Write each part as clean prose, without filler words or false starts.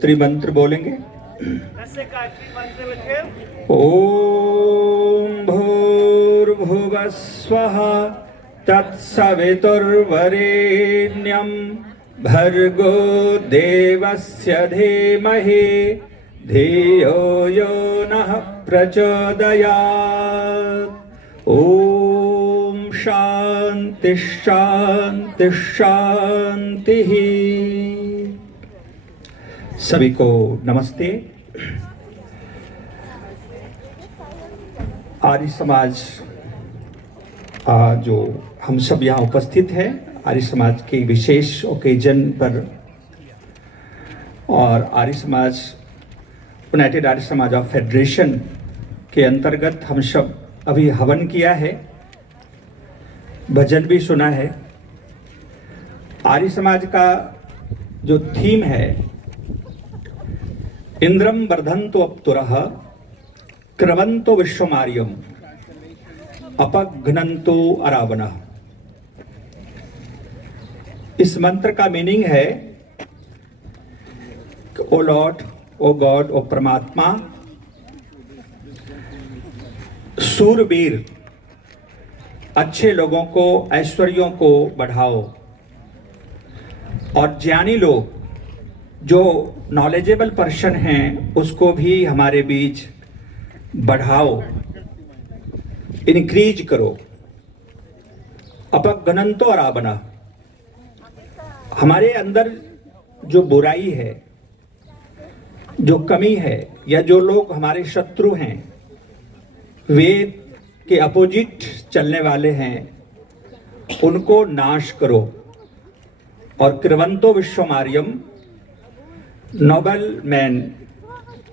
त्रिमंत्र बोलेंगे। ओम भूर्भुवः स्वः तत्सवितुर्वरेण्यं भर्गो देवस्य धीमहि धियो यो नः प्रचोदयात्। ओम शांति शांति शांति। सभी को नमस्ते। आर्य समाज जो हम सब यहाँ उपस्थित हैं आर्य समाज के विशेष ओकेजन पर, और Arya Samaj United Arya Samaj of federation के अंतर्गत हम सब अभी हवन किया है, भजन भी सुना है। आर्य समाज का जो थीम है इंद्रम वर्धन्तो अप्तुरः क्रवन्तो विश्वमार्यम अपघ्नन्तो अरावणः। इस मंत्र का मीनिंग है ओ लॉर्ड, ओ गॉड, ओ परमात्मा, सूरवीर अच्छे लोगों को, ऐश्वर्यों को बढ़ाओ, और ज्ञानी लोग जो नॉलेजेबल पर्सन हैं उसको भी हमारे बीच बढ़ाओ, इनक्रीज करो। अपघ्नन्तो अरावणः, हमारे अंदर जो बुराई है, जो कमी है, या जो लोग हमारे शत्रु हैं, वेद के अपोजिट चलने वाले हैं, उनको नाश करो। और क्रवन्तो विश्वमार्यम, नोबल मैन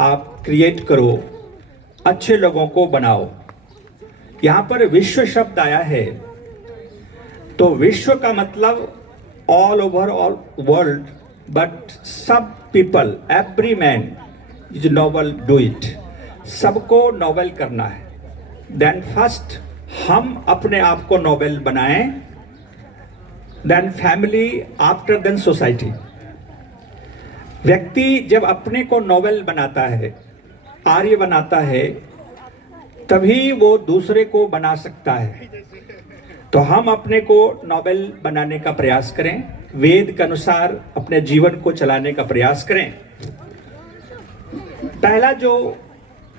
आप क्रिएट करो, अच्छे लोगों को बनाओ। यहाँ पर विश्व शब्द आया है, तो विश्व का मतलब all over all world, but सब people, every man is noble, do it. सबको नोबल करना है। देन फर्स्ट हम अपने आप को नोबल बनाएं, then family, after then society. व्यक्ति जब अपने को नोबल बनाता है, आर्य बनाता है, तभी वो दूसरे को बना सकता है। तो हम अपने को नोबल बनाने का प्रयास करें, वेद के अनुसार अपने जीवन को चलाने का प्रयास करें। पहला जो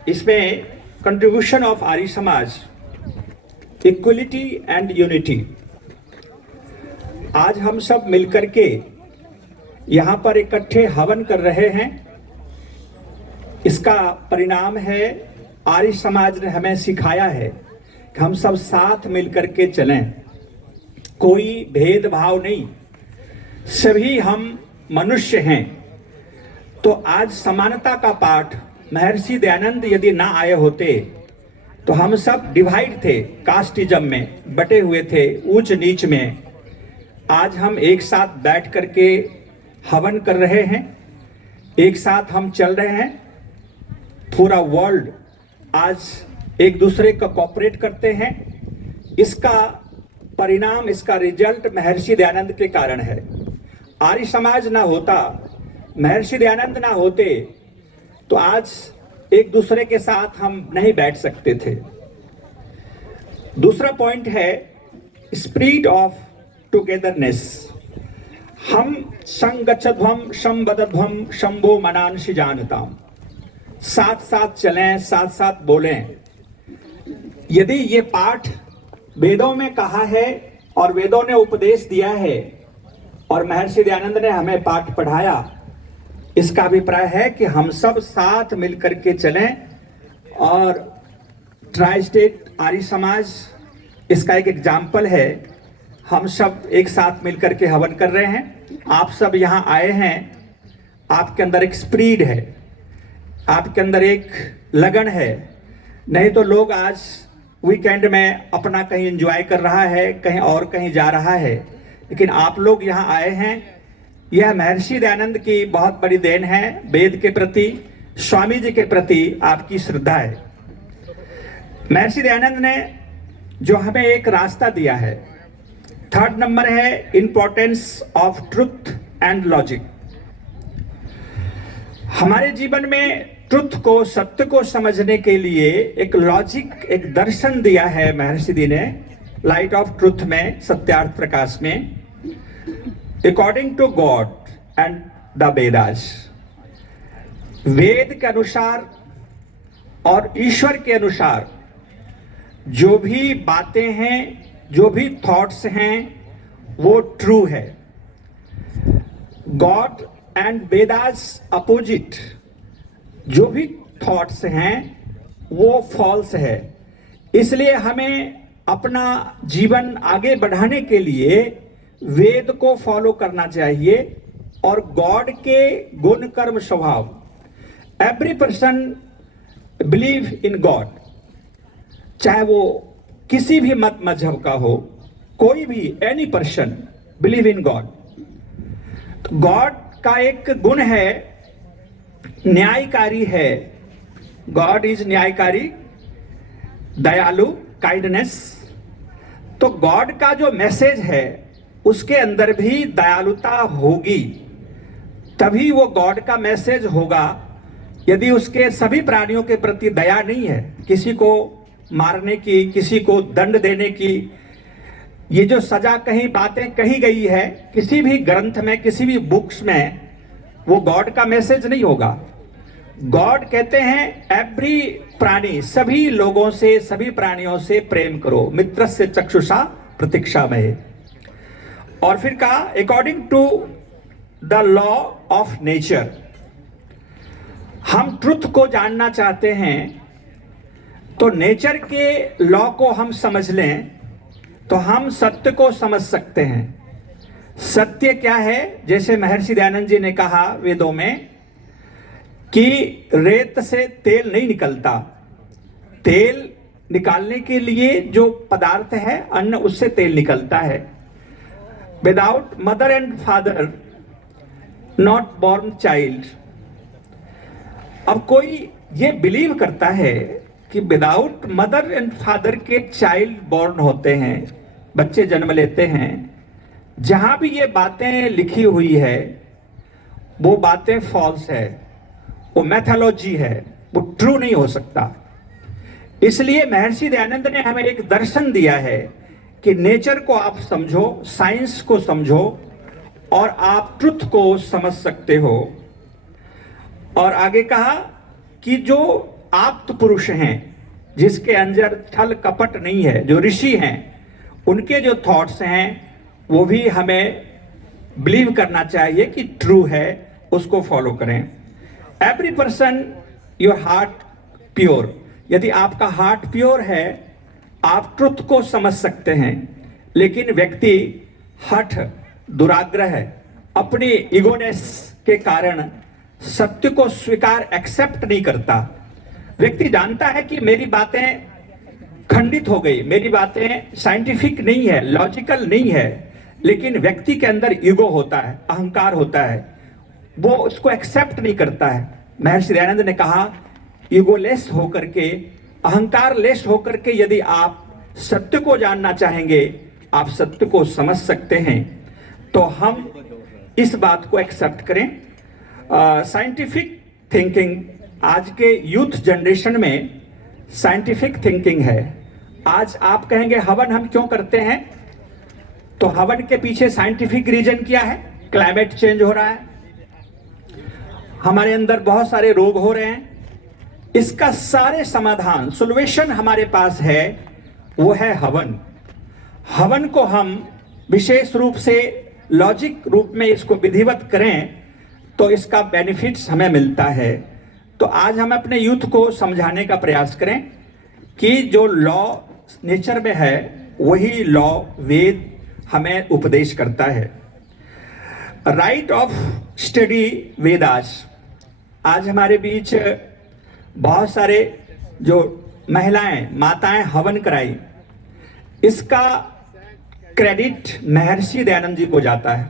इसमें contribution of Arya Samaj, equality and unity. आज हम सब मिलकर के यहाँ पर इकट्ठे हवन कर रहे हैं। इसका परिणाम है आर्य समाज ने हमें सिखाया है कि हम सब साथ मिलकर के चलें, कोई भेदभाव नहीं, सभी हम मनुष्य हैं। तो आज समानता का पाठ महर्षि दयानंद यदि ना आए होते तो हम सब डिवाइड थे, कास्टिज्म में बटे हुए थे, ऊंच नीच में। आज हम एक साथ बैठ करके हवन कर रहे हैं, एक साथ हम चल रहे हैं। पूरा वर्ल्ड आज एक दूसरे का कोऑपरेट करते हैं। इसका परिणाम, इसका रिजल्ट महर्षि दयानंद के कारण है। आर्य समाज ना होता, महर्षि दयानंद ना होते, तो आज एक दूसरे के साथ हम नहीं बैठ सकते थे। दूसरा पॉइंट है स्पिरिट ऑफ टुगेदरनेस। हम संगच्छध्वम शंबदध्वम शंभो मनांसि जानताम। साथ साथ चलें, साथ साथ बोलें। यदि ये पाठ वेदों में कहा है और वेदों ने उपदेश दिया है और महर्षि दयानंद ने हमें पाठ पढ़ाया, इसका अभिप्राय है कि हम सब साथ मिलकर के चलें। और ट्राई स्टेट आर्य समाज इसका एक एग्जाम्पल है। हम सब एक साथ मिलकर के हवन कर रहे हैं। आप सब यहाँ आए हैं, आपके अंदर एक स्पिरिट है, आपके अंदर एक लगन है। नहीं तो लोग आज वीकेंड में अपना कहीं एंजॉय कर रहा है, कहीं और कहीं जा रहा है, लेकिन आप लोग यहाँ आए हैं। यह महर्षि दयानंद की बहुत बड़ी देन है। वेद के प्रति, स्वामी जी के प्रति आपकी श्रद्धा है। महर्षि दयानंद ने जो हमें एक रास्ता दिया है, थर्ड नंबर है importance of truth and logic. हमारे जीवन में ट्रुथ को, सत्य को समझने के लिए एक लॉजिक, एक दर्शन दिया है महर्षि जी ने लाइट ऑफ ट्रुथ में, सत्यार्थ प्रकाश में। According to God and the Vedas, Veda के अनुसार और ईश्वर के अनुसार जो भी बातें हैं, जो भी थॉट्स हैं, वो ट्रू है। गॉड एंड वेदास अपोजिट जो भी थॉट्स हैं वो फॉल्स है। इसलिए हमें अपना जीवन आगे बढ़ाने के लिए वेद को फॉलो करना चाहिए और गॉड के गुण कर्म स्वभाव। Every person believe in God, चाहे वो किसी भी मत मजहब का हो, कोई भी, any person believe in God. तो गॉड का एक गुण है, न्यायकारी है। गॉड इज न्यायकारी, दयालु, काइंडनेस। तो गॉड का जो मैसेज है उसके अंदर भी दयालुता होगी, तभी वो गॉड का मैसेज होगा। यदि उसके सभी प्राणियों के प्रति दया नहीं है, किसी को मारने की, किसी को दंड देने की, ये जो सजा कहीं बातें कही गई है किसी भी ग्रंथ में, किसी भी बुक्स में, वो गॉड का मैसेज नहीं होगा। गॉड कहते हैं एवरी प्राणी, सभी लोगों से, सभी प्राणियों से प्रेम करो, मित्रस्य चक्षुषा प्रतीक्षामहे। और फिर कहा according to the law of nature. हम ट्रुथ को जानना चाहते हैं तो नेचर के लॉ को हम समझ लें तो हम सत्य को समझ सकते हैं। सत्य क्या है? जैसे महर्षि दयानंद जी ने कहा वेदों में कि रेत से तेल नहीं निकलता, तेल निकालने के लिए जो पदार्थ है अन्न, उससे तेल निकलता है। Without mother and father not born child. अब कोई ये बिलीव करता है कि विदाउट मदर एंड फादर के चाइल्ड बॉर्न होते हैं, बच्चे जन्म लेते हैं। जहां भी ये बातें लिखी हुई है वो बातें फॉल्स है, वो मैथोलॉजी है, वो ट्रू नहीं हो सकता। इसलिए महर्षि दयानंद ने हमें एक दर्शन दिया है कि नेचर को आप समझो, साइंस को समझो और आप ट्रुथ को समझ सकते हो। और आगे कहा कि जो आप्त पुरुष हैं, जिसके अंदर छल कपट नहीं है, जो ऋषि हैं, उनके जो थॉट्स हैं वो भी हमें बिलीव करना चाहिए कि ट्रू है, उसको फॉलो करें। Every person your heart pure. यदि आपका हार्ट प्योर है आप ट्रुथ को समझ सकते हैं। लेकिन व्यक्ति हठ, दुराग्रह, अपनी इगोनेस के कारण सत्य को स्वीकार, एक्सेप्ट नहीं करता। व्यक्ति जानता है कि मेरी बातें खंडित हो गई, मेरी बातें साइंटिफिक नहीं है, लॉजिकल नहीं है, लेकिन व्यक्ति के अंदर ईगो होता है, अहंकार होता है, वो उसको एक्सेप्ट नहीं करता है। महर्षि दयानंद ने कहा ईगोलेस होकर के, अहंकार लेस होकर के यदि आप सत्य को जानना चाहेंगे, आप सत्य को समझ सकते हैं। तो हम इस बात को एक्सेप्ट करें। साइंटिफिक थिंकिंग, आज के यूथ जनरेशन में साइंटिफिक थिंकिंग है। आज आप कहेंगे हवन हम क्यों करते हैं, तो हवन के पीछे साइंटिफिक रीजन क्या है? क्लाइमेट चेंज हो रहा है, हमारे अंदर बहुत सारे रोग हो रहे हैं। इसका सारे समाधान, सॉल्यूशन हमारे पास है, वो है हवन। हवन को हम विशेष रूप से लॉजिक रूप में इसको विधिवत करें तो इसका बेनिफिट्स हमें मिलता है। तो आज हम अपने यूथ को समझाने का प्रयास करें कि जो लॉ नेचर में है वही लॉ वेद हमें उपदेश करता है। Right of study Vedas. आज हमारे बीच बहुत सारे जो महिलाएं, माताएं हवन कराई, इसका क्रेडिट महर्षि दयानंद जी को जाता है,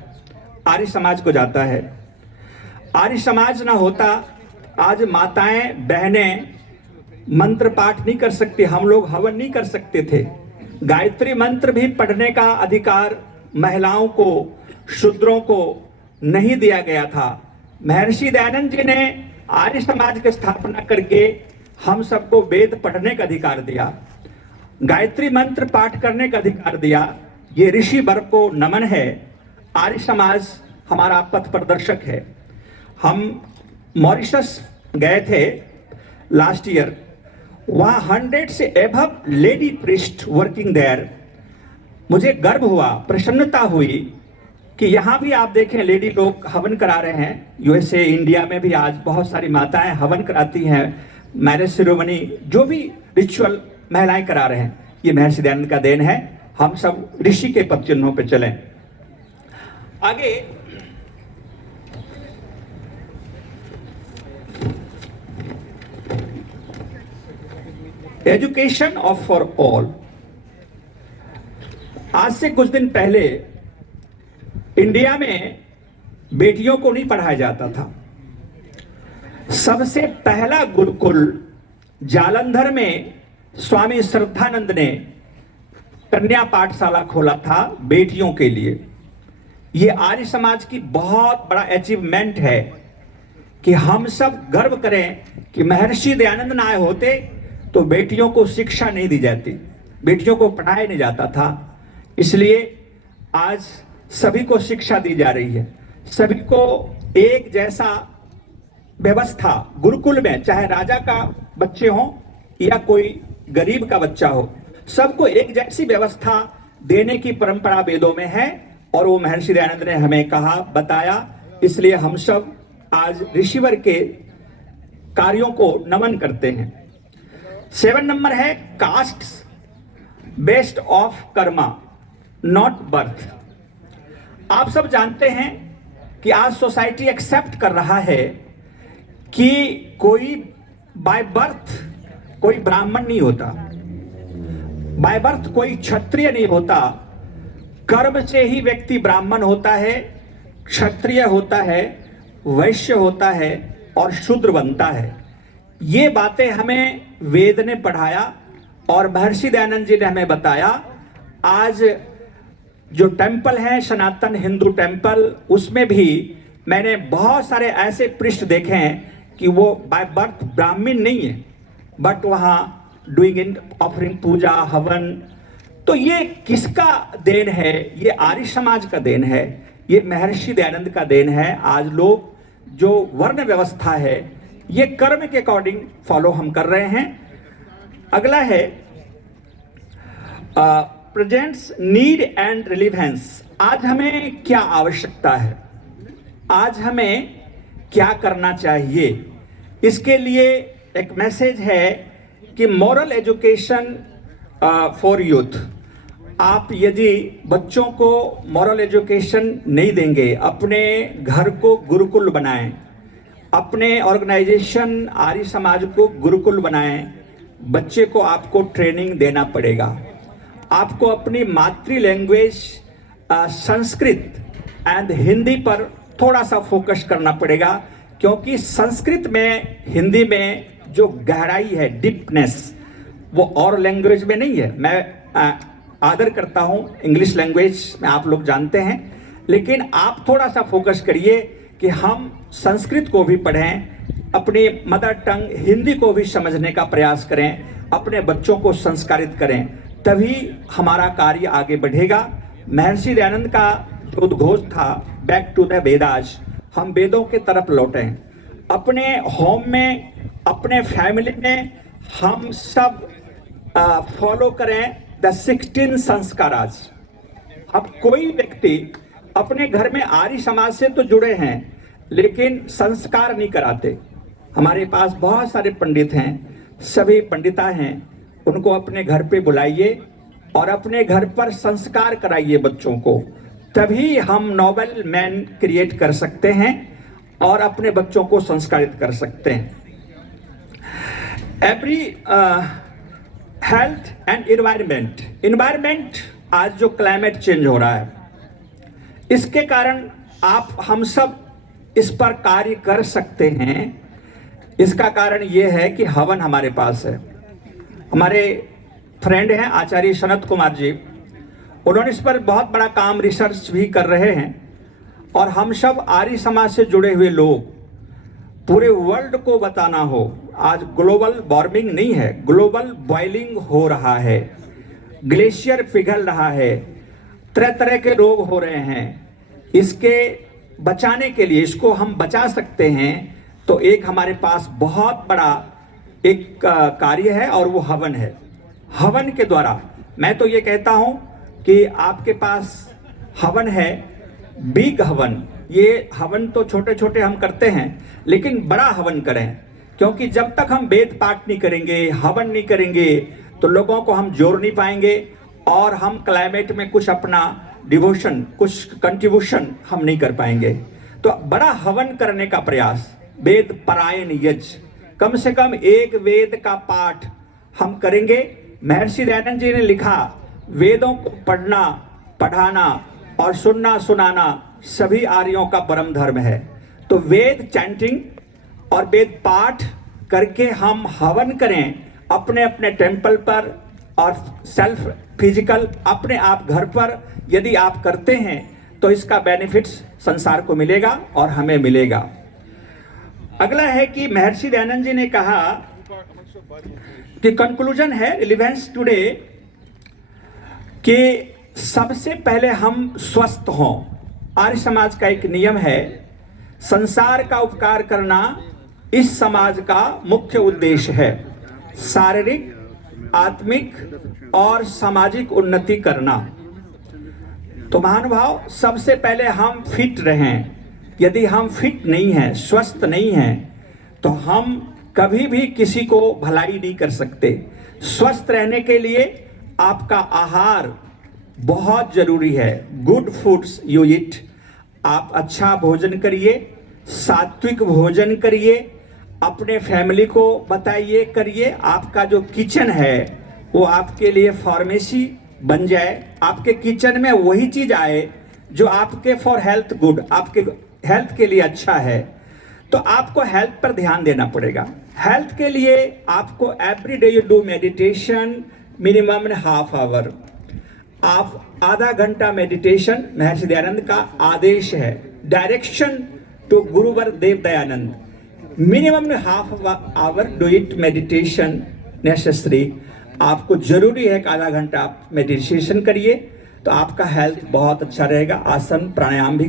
आर्य समाज को जाता है। आर्य समाज ना होता आज माताएं, बहनें मंत्र पाठ नहीं कर सकती, हम लोग हवन नहीं कर सकते थे। गायत्री मंत्र भी पढ़ने का अधिकार महिलाओं को, शूद्रों को नहीं दिया गया था। महर्षि दयानंद जी ने आर्य समाज की स्थापना करके हम सबको वेद पढ़ने का अधिकार दिया, गायत्री मंत्र पाठ करने का अधिकार दिया। ये ऋषि वर्ग को नमन है। आर्य समाज हमारा पथ प्रदर्शक है। हम मॉरिशस गए थे लास्ट ईयर, वहाँ 100 से above lady priest working there. मुझे गर्व हुआ, प्रसन्नता हुई कि यहाँ भी आप देखें लेडी लोग हवन करा रहे हैं। यूएसए, इंडिया में भी आज बहुत सारी माताएं हवन कराती हैं, मैरिज सेरेमनी, जो भी रिचुअल महिलाएं करा रहे हैं। ये महर्षि दयानंद का देन है। हम सब ऋषि के पद चिन्हों पे चलें। आगे एजुकेशन ऑफ फॉर ऑल। आज से कुछ दिन पहले इंडिया में बेटियों को नहीं पढ़ाया जाता था। सबसे पहला गुरुकुल जालंधर में स्वामी श्रद्धानंद ने कन्या पाठशाला खोला था बेटियों के लिए। यह आर्य समाज की बहुत बड़ा अचीवमेंट है कि हम सब गर्व करें कि महर्षि दयानंद ना होते तो बेटियों को शिक्षा नहीं दी जाती, बेटियों को पढ़ाया नहीं जाता था। इसलिए आज सभी को शिक्षा दी जा रही है, सभी को एक जैसा व्यवस्था गुरुकुल में, चाहे राजा का बच्चे हों या कोई गरीब का बच्चा हो, सबको एक जैसी व्यवस्था देने की परंपरा वेदों में है। और वो महर्षि दयानंद ने हमें कहा, बताया। इसलिए हम सब आज ऋषिवर के कार्यों को नमन करते हैं। 7 नंबर है caste based of Karma not birth. आप सब जानते हैं कि आज सोसाइटी एक्सेप्ट कर रहा है कि कोई बाय बर्थ कोई ब्राह्मण नहीं होता, बाय बर्थ कोई क्षत्रिय नहीं होता। कर्म से ही व्यक्ति ब्राह्मण होता है, क्षत्रिय होता है, वैश्य होता है और शूद्र बनता है। ये बातें हमें वेद ने पढ़ाया और महर्षि दयानंद जी ने हमें बताया। आज जो टेंपल है सनातन हिंदू टेंपल, उसमें भी मैंने बहुत सारे ऐसे पृष्ठ देखे हैं कि वो बाय बर्थ ब्राह्मण नहीं है, बट वहाँ डूइंग इन ऑफरिंग पूजा हवन। तो ये किसका देन है? ये आर्य समाज का देन है, ये महर्षि दयानंद का देन है। आज लोग जो वर्ण व्यवस्था है ये कर्म के अकॉर्डिंग फॉलो हम कर रहे हैं। अगला है प्रेजेंट्स नीड एंड रिलीवेंस। आज हमें क्या आवश्यकता है, आज हमें क्या करना चाहिए, इसके लिए एक मैसेज है कि मॉरल एजुकेशन फॉर यूथ। आप यदि बच्चों को मॉरल एजुकेशन नहीं देंगे, अपने घर को गुरुकुल बनाएं, अपने ऑर्गेनाइजेशन आर्य समाज को गुरुकुल बनाएं। बच्चे को आपको ट्रेनिंग देना पड़ेगा, आपको अपनी मातृ लैंग्वेज संस्कृत एंड हिंदी पर थोड़ा सा फोकस करना पड़ेगा, क्योंकि संस्कृत में हिंदी में जो गहराई है, डीपनेस, वो और लैंग्वेज में नहीं है। मैं आदर करता हूँ इंग्लिश लैंग्वेज में, आप लोग जानते हैं, लेकिन आप थोड़ा सा फोकस करिए कि हम संस्कृत को भी पढ़ें, अपनी मदर टंग हिंदी को भी समझने का प्रयास करें, अपने बच्चों को संस्कारित करें, तभी हमारा कार्य आगे बढ़ेगा। महर्षि दयानंद का जो उद्घोष था बैक टू द वेदास, हम वेदों के तरफ लौटें। अपने होम में, अपने फैमिली में हम सब फॉलो करें द 16 संस्काराज। अब कोई व्यक्ति अपने घर में आर्य समाज से तो जुड़े हैं लेकिन संस्कार नहीं कराते। हमारे पास बहुत सारे पंडित हैं, सभी पंडिता हैं, उनको अपने घर पे बुलाइए और अपने घर पर संस्कार कराइए बच्चों को, तभी हम नोबल मैन क्रिएट कर सकते हैं और अपने बच्चों को संस्कारित कर सकते हैं। एवरी हेल्थ एंड इन्वायरमेंट, आज जो क्लाइमेट चेंज हो रहा है, इसके कारण हम सब इस पर कार्य कर सकते हैं। इसका कारण ये है कि हवन हमारे पास है। हमारे फ्रेंड हैं आचार्य सनत कुमार जी, उन्होंने इस पर बहुत बड़ा काम रिसर्च भी कर रहे हैं। और हम सब आर्य समाज से जुड़े हुए लोग पूरे वर्ल्ड को बताना हो, आज ग्लोबल वार्मिंग नहीं है, ग्लोबल बॉइलिंग हो रहा है, ग्लेशियर पिघल रहा है, तरह तरह के रोग हो रहे हैं, इसके बचाने के लिए, इसको हम बचा सकते हैं तो एक हमारे पास बहुत बड़ा एक कार्य है और वो हवन है। हवन के द्वारा मैं तो ये कहता हूं कि आपके पास हवन है, बिग हवन, ये हवन तो छोटे छोटे हम करते हैं लेकिन बड़ा हवन करें, क्योंकि जब तक हम वेद पाठ नहीं करेंगे, हवन नहीं करेंगे तो लोगों को हम जोड़ नहीं पाएंगे और हम क्लाइमेट में कुछ अपना डिवोशन, कुछ कंट्रीब्यूशन हम नहीं कर पाएंगे। तो बड़ा हवन करने का प्रयास, वेद पारायण यज्ञ, कम से कम एक वेद का पाठ हम करेंगे। महर्षि दयानंद जी ने लिखा, वेदों को पढ़ना, पढ़ाना और सुनना सुनाना सभी आर्यों का परम धर्म है। तो वेद चैंटिंग और वेद पाठ करके हम हवन करें अपने अपने टेम्पल पर और सेल्फ फिजिकल अपने आप घर पर यदि आप करते हैं तो इसका बेनिफिट्स संसार को मिलेगा और हमें मिलेगा। अगला है कि महर्षि दयानंद जी ने कहा कि कंक्लूजन है रिलेवेंस टुडे कि सबसे पहले हम स्वस्थ हों। आर्य समाज का एक नियम है, संसार का उपकार करना इस समाज का मुख्य उद्देश्य है, शारीरिक, आत्मिक और सामाजिक उन्नति करना। तो महानुभाव, सबसे पहले हम फिट रहें। यदि हम फिट नहीं हैं, स्वस्थ नहीं हैं, तो हम कभी भी किसी को भलाई नहीं कर सकते। स्वस्थ रहने के लिए आपका आहार बहुत जरूरी है। गुड फूड्स यू ईट, आप अच्छा भोजन करिए, सात्विक भोजन करिए, अपने फैमिली को बताइए, करिए। आपका जो किचन है वो आपके लिए फार्मेसी बन जाए, आपके किचन में वही चीज आए जो आपके फॉर हेल्थ गुड, आपके हेल्थ के लिए अच्छा है। तो आपको हेल्थ पर ध्यान देना पड़ेगा। हेल्थ के लिए आपको every day you do meditation minimum half our. आप आधा घंटा मेडिटेशन, महर्षि दयानंद का आदेश है, direction to Guruvar Dev Dayanand, minimum half hour do it meditation necessary. आपको जरूरी है कि आधा घंटा आप मेडिटेशन करिए तो आपका हेल्थ बहुत अच्छा रहेगा। आसन प्राणायाम भी